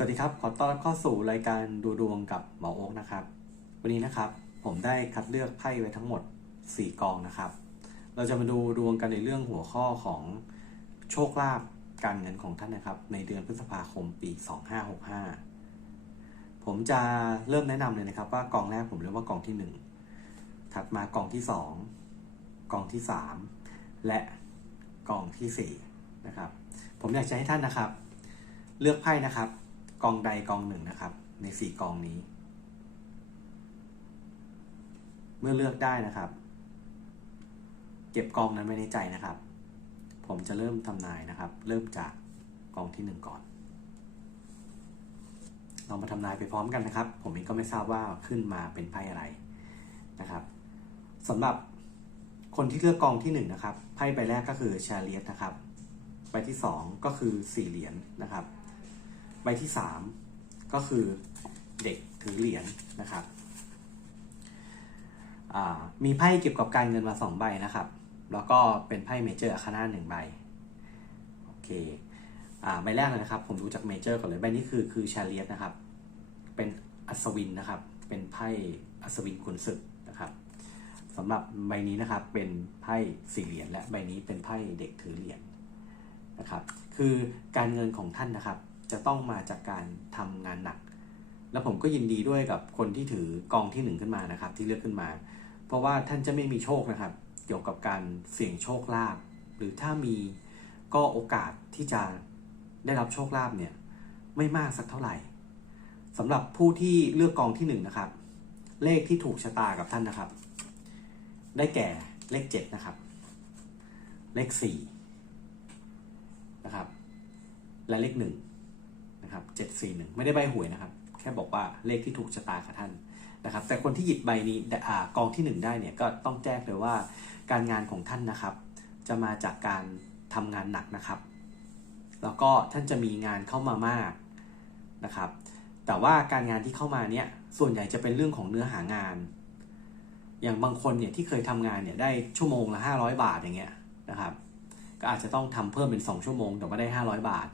สวัสดีครับ ขอต้อนรับเข้าสู่รายการดูดวงกับหมอโอ๊กนะครับ วันนี้นะครับผมได้คัดเลือกไพ่ไว้ทั้งหมด 4 กองนะครับ เราจะมาดูดวงกันในเรื่องหัวข้อของโชคลาภการเงินของท่านนะครับ ในเดือนพฤษภาคมปี 2565 ผมจะเริ่มแนะนำเลยนะครับ ว่ากองแรกผมเรียกว่ากองที่ 1 ถัดมากองที่ 2 กองที่ 3 และกองทีสี่4นะครับ ผมอยากจะให้ท่านนะครับ เลือกไพ่นะครับ กองใดกองหนึ่งนะครับ ในสี่กองนี้ เมื่อเลือกได้นะครับ เก็บกองนั้นไว้ในใจนะครับ ผมจะเริ่มทำนายนะครับ เริ่มจากกองที่หนึ่งก่อนเรามาทำนายไปพร้อมกันนะครับ ผมเองก็ไม่ทราบว่าขึ้นมาเป็นไพ่อะไรนะครับสำหรับคนที่เลือกกองที่หนึ่งนะครับไพ่ใบแรกก็คือชาเลียตนะครับใบที่สองก็คือสี่เหรียญนะครับ ใบที่สามก็คือเด็กถือเหรียญนะครับมีไพ่เกี่ยวกับการเงินมาสองใบนะครับ แล้วก็เป็นไพ่เมเจอร์อาคาน่าหนึ่งใบ โอเคอใบแรกเลยนะครับ ผมดูจากเมเจอร์ก่อนเลย ใบนี้คือคือชาเลียตนะครับ เป็นอัศวินนะครับ เป็นไพ่อัศวินขุนศึกนะครับสำหรับใบนี้นะครับ เป็นไพ่สี่เหรียญและใบนี้เป็นไพ่เด็กถือเหรียญนะครับ คือการเงินของท่านนะครับ จะต้องมาจากการทำงานหนัก แล้วผมก็ยินดีด้วยกับคนที่ถือกองที่หนึ่งขึ้นมานะครับ ที่เลือกขึ้นมา เพราะว่าท่านจะไม่มีโชคนะครับ เกี่ยวกับการเสี่ยงโชคลาภหรือถ้ามีก็โอกาสที่จะได้รับโชคลาภเนี่ยไม่มากสักเท่าไหร่สำหรับผู้ที่เลือกกองที่หนึ่งนะครับ เลขที่ถูกชะตากับท่านนะครับ ได้แก่เลขเจ็ดนะครับ เลขสี่นะครับ และเลขหนึ่ง นะครับเจ็ดสี่หนึ่งไม่ได้ใบหวยนะครับ แค่บอกว่าเลขที่ถูกชะตากับท่านนะครับ แต่คนที่หยิบใบนี้อ่ากองที่หนึ่งได้เนี่ยก็ต้องแจ้งเลยว่าการงานของท่านนะครับ จะมาจากการทำงานหนักนะครับ แล้วก็ท่านจะมีงานเข้ามามากนะครับ แต่ว่าการงานที่เข้ามาเนี่ยส่วนใหญ่จะเป็นเรื่องของเนื้อหางาน อย่างบางคนเนี่ยที่เคยทำงานเนี่ยได้ชั่วโมงละ500 บาทอย่างเงี้ยนะครับ ก็อาจจะต้องทำเพิ่มเป็น 2 ชั่วโมงแต่ว่าได้ 500 บาท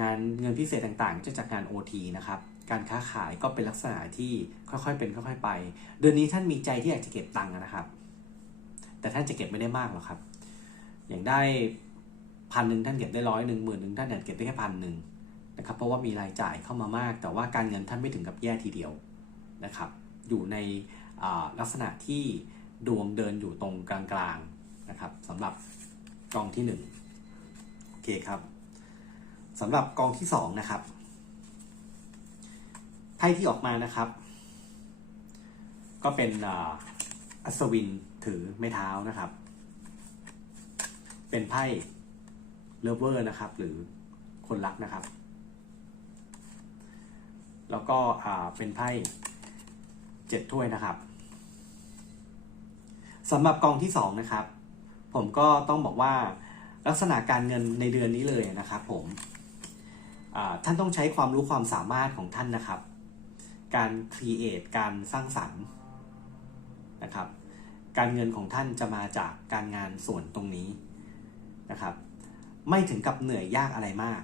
งานเงินพิเศษต่างๆ จะจากงาน OT นะครับ การค้าขายก็เป็นลักษณะที่ค่อยๆเป็นค่อยๆไป เดือนนี้ท่านมีใจที่อยากจะเก็บตังค์นะครับ แต่ท่านจะเก็บไม่ได้มากหรอกครับ อย่างได้พันหนึ่งท่านเก็บได้ร้อยหนึ่งหมื่นหนึ่งท่านอาจเก็บได้แค่พันหนึ่งนะครับเพราะว่ามีรายจ่ายเข้ามามาก แต่ว่าการเงินท่านไม่ถึงกับแย่ทีเดียวนะครับ อยู่ในลักษณะที่ดวงเดินอยู่ตรงกลางๆนะครับสำหรับกองที่หนึ่งโอเคครับ สำหรับกองที่สองนะครับไพ่ที่ออกมานะครับ ก็เป็นอัศวินถือไม้เท้านะครับ เป็นไพ่เลเวอร์นะครับ หรือคนรักนะครับ แล้วก็เป็นไพ่เจ็ดถ้วยนะครับสำหรับกองที่สองนะครับ ผมก็ต้องบอกว่าลักษณะการเงินในเดือนนี้เลยนะครับ ผม ท่านต้องใช้ความรู้ความสามารถของท่านนะครับ การครีเอทการสร้างสรรค์นะครับ การเงินของท่านจะมาจากการงานส่วนตรงนี้นะครับ ไม่ถึงกับเหนื่อยยากอะไรมาก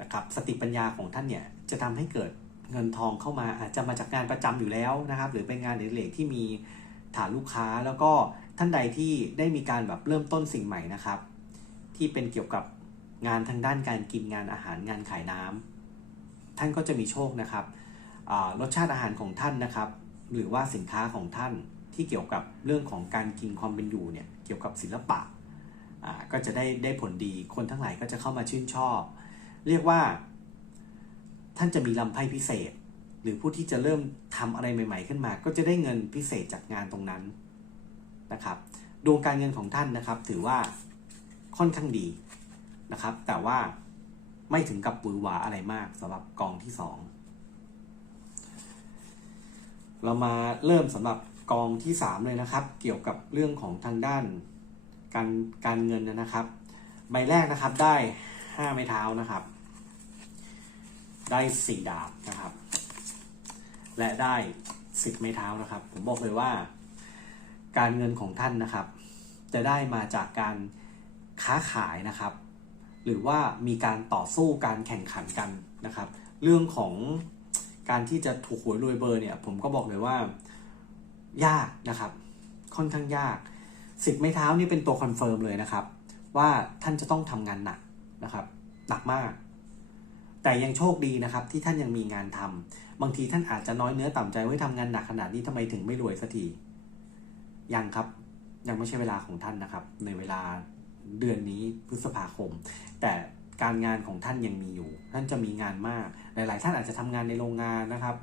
นะครับ สติปัญญาของท่านเนี่ยจะทำให้เกิดเงินทองเข้ามาอาจจะมาจากงานประจำอยู่แล้วนะครับ หรือเป็นงานเด็กๆที่มีฐานลูกค้าแล้วก็ท่านใดที่ได้มีการแบบเริ่มต้นสิ่งใหม่นะครับ ที่เป็นเกี่ยวกับ งานทางด้านการกินงานอาหารงานขายน้ำท่านก็จะมีโชคนะครับรสชาติอาหารของท่านนะครับ หรือว่าสินค้าของท่านที่เกี่ยวกับเรื่องของการกินความเป็นอยู่เนี่ยเกี่ยวกับศิลปะก็จะได้ได้ผลดีคนทั้งหลายก็จะเข้ามาชื่นชอบ เรียกว่า ท่านจะมีลำไพ่พิเศษ หรือผู้ที่จะเริ่มทำอะไรใหม่ ๆ ขึ้นมา ก็จะได้เงินพิเศษจากงานตรงนั้นนะครับดวงการเงินของท่านนะครับ ถือว่าค่อนข้างดี นะครับ แต่ว่าไม่ถึงกับปือหวาอะไรมากสำหรับกองที่2เรามาเริ่มสำหรับกองที่3เลยนะครับ เกี่ยวกับเรื่องของทางด้านการการเงินนะครับ ใบแรกนะครับได้5ไม้เท้านะครับ ได้4ดาบนะครับ และได้10ไม้เท้านะครับ ผมบอกเลยว่า การเงินของท่านนะครับ จะได้มาจากการค้าขายนะครับ หรือว่ามีการต่อสู้การแข่งขันกันนะครับ เรื่องของการที่จะถูกหวยรวยเบอร์เนี่ย ผมก็บอกเลยว่ายากนะครับ ค่อนข้างยากสิบไม้เท้านี่เป็นตัวคอนเฟิร์มเลยนะครับ ว่าท่านจะต้องทำงานหนักนะครับ หนักมาก แต่ยังโชคดีนะครับ ที่ท่านยังมีงานทำบางทีท่านอาจจะน้อยเนื้อต่ำใจว่าทำงานหนักขนาดนี้ทำไมถึงไม่รวยสักทียังครับ ยังไม่ใช่เวลาของท่านนะครับ ในเวลา เดือนนี้พฤษภาคม แต่การงานของท่านยังมีอยู่ ท่านจะมีงานมาก หลาย ๆ ท่านอาจจะทำงานในโรงงานนะครับ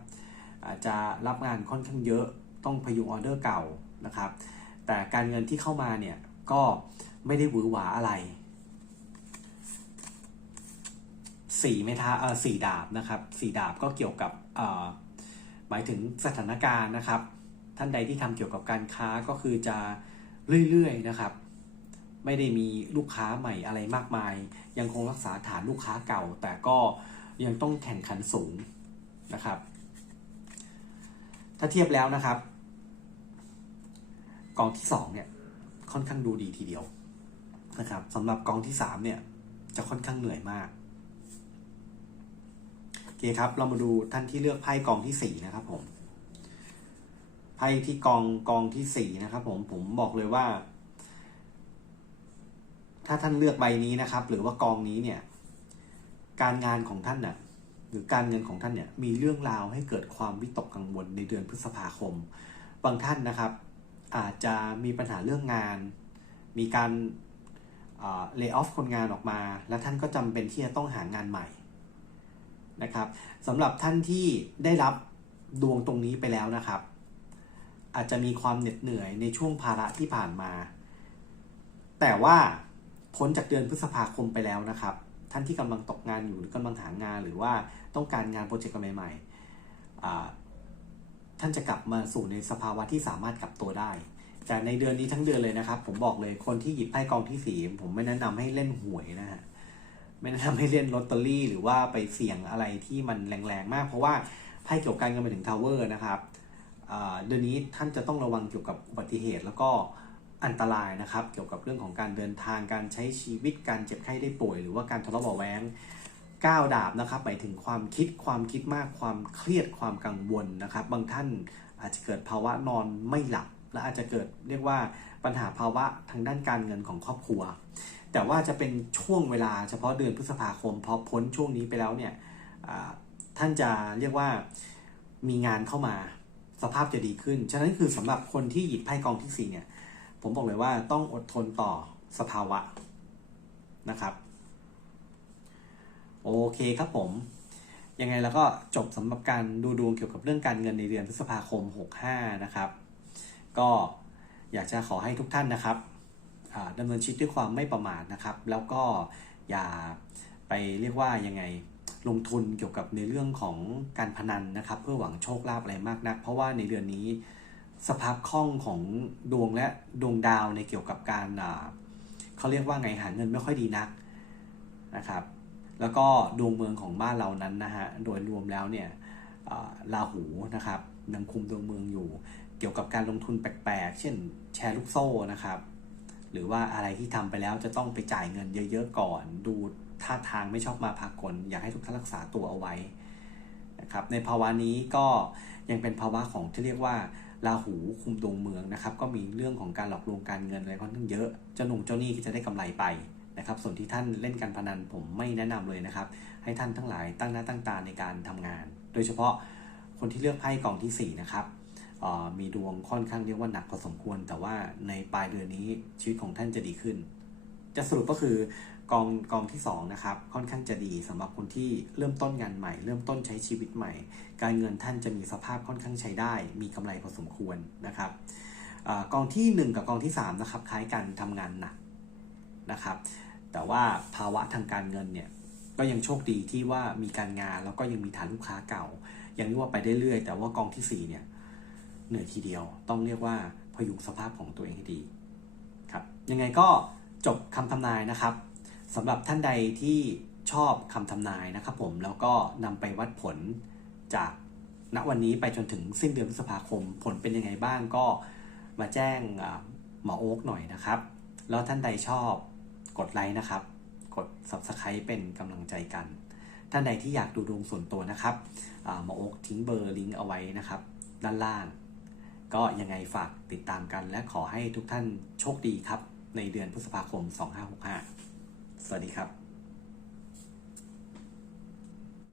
อาจจะรับงานค่อนข้างเยอะ ต้องพยุงออเดอร์เก่านะครับ แต่การเงินที่เข้ามาเนี่ยก็ไม่ได้หวือหวาอะไรสี่เมทาเออสี่ดาบนะครับสี่ดาบก็เกี่ยวกับเอ่อหมายถึงสถานการณ์นะครับ ท่านใดที่ทำเกี่ยวกับการค้าก็คือจะเรื่อยๆนะครับ ไม่ได้มีลูกค้าใหม่อะไรมากมาย ยังคงรักษาฐานลูกค้าเก่า แต่ก็ยังต้องแข่งขันสูงนะครับ ถ้าเทียบแล้วนะครับ กองที่สองเนี่ยค่อนข้างดูดีทีเดียวนะครับสำหรับกองที่สามเนี่ย จะค่อนข้างเหนื่อยมากโอเคครับ เรามาดูท่านที่เลือกไพ่กองที่สี่นะครับผมไพ่ที่กองกองที่สี่นะครับผมผมบอกเลยว่า ถ้าท่านเลือกใบนี้นะครับ หรือว่ากองนี้เนี่ย การงานของท่านน่ะหรือการเงินของท่านเนี่ยมีเรื่องราวให้เกิดความวิตกกังวลในเดือนพฤษภาคม บางท่านนะครับ อาจจะมีปัญหาเรื่องงาน มีการเลิกออฟคนงานออกมา แล้วท่านก็จำเป็นที่จะต้องหางานใหม่นะครับสำหรับท่านที่ได้รับดวงตรงนี้ไปแล้วนะครับ อาจจะมีความเหน็ดเหนื่อยในช่วงภาระที่ผ่านมา แต่ว่า พ้นจากเดือนพฤษภาคมไปแล้วนะครับ ท่านที่กำลังตกงานอยู่หรือกำลังหางานหรือว่าต้องการงานโปรเจกต์ใหม่ๆท่านจะกลับมาสู่ในสภาวะที่สามารถกลับตัวได้แต่ในเดือนนี้ทั้งเดือนเลยนะครับ ผมบอกเลยคนที่หยิบไพ่กองที่สีผมไม่แนะนำให้เล่นหวยนะฮะไม่แนะนำให้เล่นลอตเตอรี่ หรือว่าไปเสี่ยงอะไรที่มันแรงๆมาก เพราะว่าไพ่เกี่ยวกับการเงินไปถึงทาวเวอร์นะครับเดือนนี้ท่านจะต้องระวังเกี่ยวกับอุบัติเหตุแล้วก็ อันตรายนะครับ เกี่ยวกับเรื่องของการเดินทางการใช้ชีวิตการเจ็บไข้ได้ป่วย หรือว่าการทะเลาะเบาะแว้งก้าวดาบนะครับหมายถึงความคิดความคิดมากความเครียดความกังวลนะครับ บางท่านอาจจะเกิดภาวะนอนไม่หลับ และอาจจะเกิดเรียกว่าปัญหาภาวะทางด้านการเงินของครอบครัว แต่ว่าจะเป็นช่วงเวลาเฉพาะเดือนพฤษภาคมพอพ้นช่วงนี้ไปแล้วเนี่ยท่านจะเรียกว่ามีงานเข้ามาสภาพจะดีขึ้น ฉะนั้นคือสำหรับคนที่หยิบไพ่กองที่สี่เนี่ย ผมบอกเลยว่าต้องอดทนต่อสภาวะนะครับ โอเคครับผม ยังไงแล้วก็จบสำหรับการดูดวงเกี่ยวกับเรื่องการเงินในเดือนพฤษภาคม 65 นะครับ ก็อยากจะขอให้ทุกท่านนะครับดำเนินชีวิตด้วยความไม่ประมาทนะครับ แล้วก็อย่าไปเรียกว่ายังไงลงทุนเกี่ยวกับในเรื่องของการพนันนะครับ เพื่อหวังโชคลาภอะไรมากนัก เพราะว่าในเดือนนี้ สภาพคล่องของดวงและดวงดาวในเกี่ยวกับการเขาเรียกว่าไงหาเงินไม่ค่อยดีนักนะครับ แล้วก็ดวงเมืองของบ้านเรานั้นนะฮะโดยรวมแล้วเนี่ยลาหูนะครับยังคุมดวงเมืองอยู่เกี่ยวกับการลงทุนแปลกๆ เช่นแชร์ลูกโซ่นะครับ หรือว่าอะไรที่ทำไปแล้วจะต้องไปจ่ายเงินเยอะๆก่อน ดูท่าทางไม่ชอบมาพากลอยากให้ทุกท่านรักษาตัวเอาไว้นะครับในภาวะนี้ก็ยังเป็นภาวะของที่เรียกว่า ราหูคุมดวงเมืองนะครับ ก็มีเรื่องของการหลอกลวงการเงินอะไรค่อนข้างเยอะ เจ้าหนุ่มเจ้าหนี้ก็จะได้กำไรไปนะครับ ส่วนที่ท่านเล่นการพนันผมไม่แนะนำเลยนะครับ ให้ท่านทั้งหลายตั้งหน้าตั้งตาในการทำงาน โดยเฉพาะคนที่เลือกไพ่กองที่4นะครับมีดวงค่อนข้างเรียกว่าหนักพอสมควร แต่ว่าในปลายเดือนนี้ชีวิตของท่านจะดีขึ้น จะสรุปก็คือ กองกองที่2นะครับค่อนข้างจะดีสำหรับคนที่เริ่มต้นงานใหม่ เริ่มต้นใช้ชีวิตใหม่ การเงินท่านจะมีสภาพค่อนข้างใช้ได้ มีกำไรพอสมควรนะครับอกองที่ 1 กับกองที่3นะครับคล้ายกันทำงานหนักนะครับ แต่ว่าภาวะทางการเงินเนี่ยก็ยังโชคดีที่ว่ามีการงานแล้วก็ยังมีฐานลูกค้าเก่าย่างนี้ว่าไปได้เรื่อยแต่ว่ากองที่4เนี่ยเหนื่อยทีเดียว ต้องเรียกว่าพยุงสภาพของตัวเองให้ดีครับยังไงก็จบคำทำนายนะครับ สำหรับท่านใดที่ชอบคำทำนายนะครับผมแล้วก็นำไปวัดผลจากณวันนี้ไปจนถึงสิ้นเดือนพฤษภาคม ผลเป็นยังไงบ้างก็มาแจ้งหมอโอ๊กหน่อยนะครับ แล้วท่านใดชอบกดไลค์นะครับ กด Subscribe เป็นกำลังใจกัน ท่านใดที่อยากดูดวงส่วนตัวนะครับหมอโอ๊กทิ้งเบอร์ลิงก์เอาไว้นะครับ ด้านล่าง ก็ยังไงฝากติดตามกัน และขอให้ทุกท่านโชคดีครับ ในเดือนพฤษภาคม 2565 สวัสดีครับ